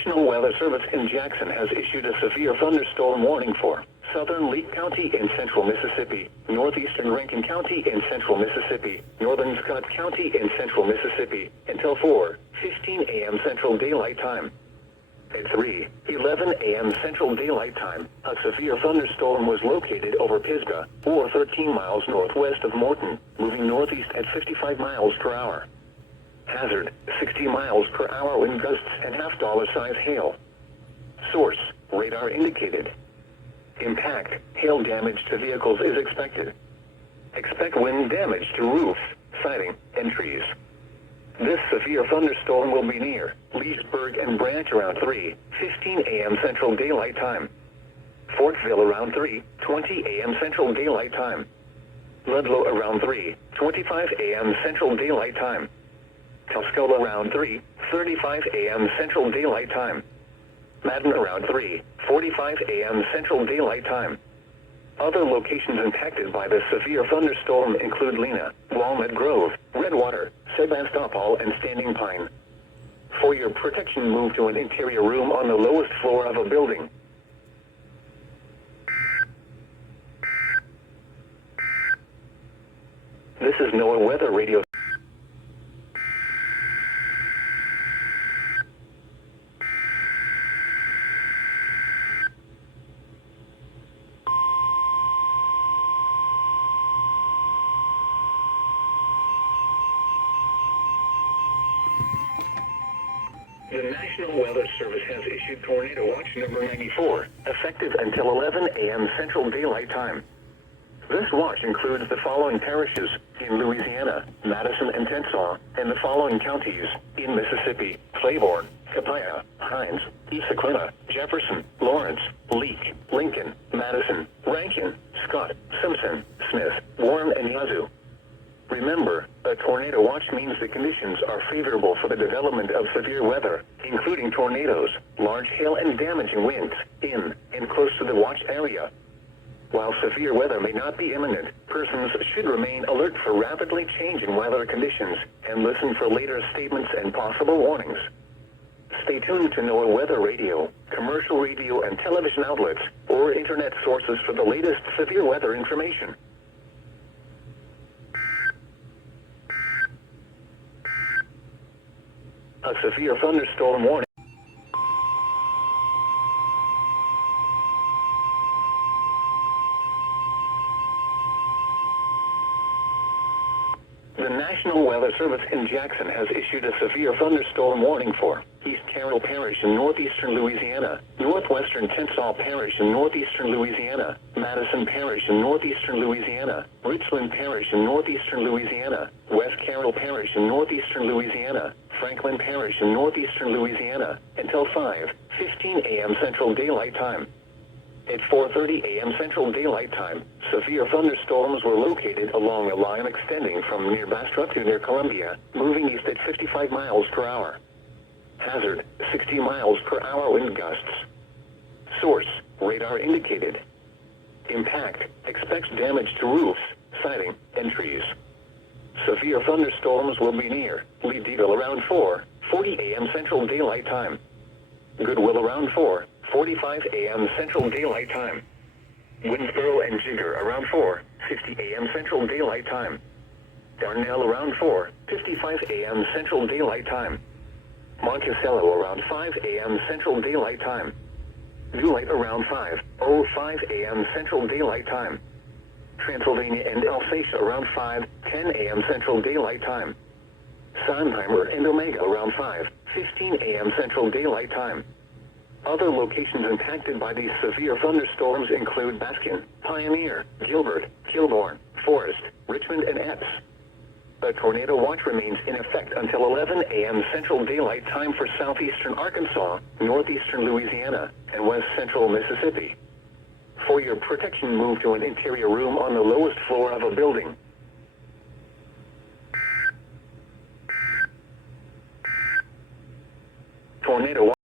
National Weather Service in Jackson has issued a severe thunderstorm warning for southern Lee County in central Mississippi, northeastern Rankin County in central Mississippi, northern Scott County in central Mississippi, until 4:15 a.m. Central Daylight Time. At 3:11 a.m. Central Daylight Time, a severe thunderstorm was located over Pisgah, or 13 miles northwest of Morton, moving northeast at 55 miles per hour. Hazard, 60 miles per hour wind gusts and half-dollar-size hail. Source, radar indicated. Impact, hail damage to vehicles is expected. Expect wind damage to roofs, siding, and trees. This severe thunderstorm will be near Leesburg and Branch around 3:15 a.m. Central Daylight Time. Fortville around 3:20 a.m. Central Daylight Time. Ludlow around 3:25 a.m. Central Daylight Time. Tuscola around 3:35 a.m. Central Daylight Time. Madden around 3:45 a.m. Central Daylight Time. Other locations impacted by the severe thunderstorm include Lena, Walnut Grove, Redwater, Sebastopol, and Standing Pine. For your protection, move to an interior room on the lowest floor of a building. This is NOAA Weather Radio. The National Weather Service has issued Tornado Watch number 94, effective until 11 a.m. Central Daylight Time. This watch includes the following parishes in Louisiana, Madison and Tensas, and the following counties in Mississippi: Claiborne, Copiah, Hines, Issaquah, Jefferson, Lawrence, Leake, Lincoln, Madison, Rankin, Scott, Simpson, Smith, Warren, and Yazoo. Remember, a tornado watch means the conditions are favorable for the development of severe weather, including tornadoes, large hail, and damaging winds in and close to the watch area. While severe weather may not be imminent, persons should remain alert for rapidly changing weather conditions and listen for later statements and possible warnings. Stay tuned to NOAA Weather Radio, commercial radio and television outlets, or internet sources for the latest severe weather information. A severe thunderstorm warning. The National Weather Service in Jackson has issued a severe thunderstorm warning for East Carroll Parish in northeastern Louisiana, northwestern Tensas Parish in northeastern Louisiana, Madison Parish in northeastern Louisiana, Richland Parish in northeastern Louisiana, West Carroll Parish in northeastern Louisiana, Franklin Parish in northeastern Louisiana, until 5:15 a.m. Central Daylight Time. At 4:30 a.m. Central Daylight Time, severe thunderstorms were located along a line extending from near Bastrop to near Columbia, moving east at 55 miles per hour. Hazard, 60 miles per hour wind gusts. Source, radar indicated. Impact, expects damage to roofs, siding, and trees. Severe thunderstorms will be near Leadville around 4:40 a.m. Central Daylight Time. Goodwill around 4:45 a.m. Central Daylight Time. Winsboro and Jigger around 4:50 a.m. Central Daylight Time. Darnell around 4:55 a.m. Central Daylight Time. Monticello around 5 a.m. Central Daylight Time. Dewlight around 5:05 a.m. Central Daylight Time. Transylvania and Alsatia around 5:10 a.m. Central Daylight Time. Sondheimer and Omega around 5:15 a.m. Central Daylight Time. Other locations impacted by these severe thunderstorms include Baskin, Pioneer, Gilbert, Kilbourne, Forest, Richmond, and Epps. A tornado watch remains in effect until 11 a.m. Central Daylight Time for southeastern Arkansas, northeastern Louisiana, and west central Mississippi. For your protection, move to an interior room on the lowest floor of a building. Tornado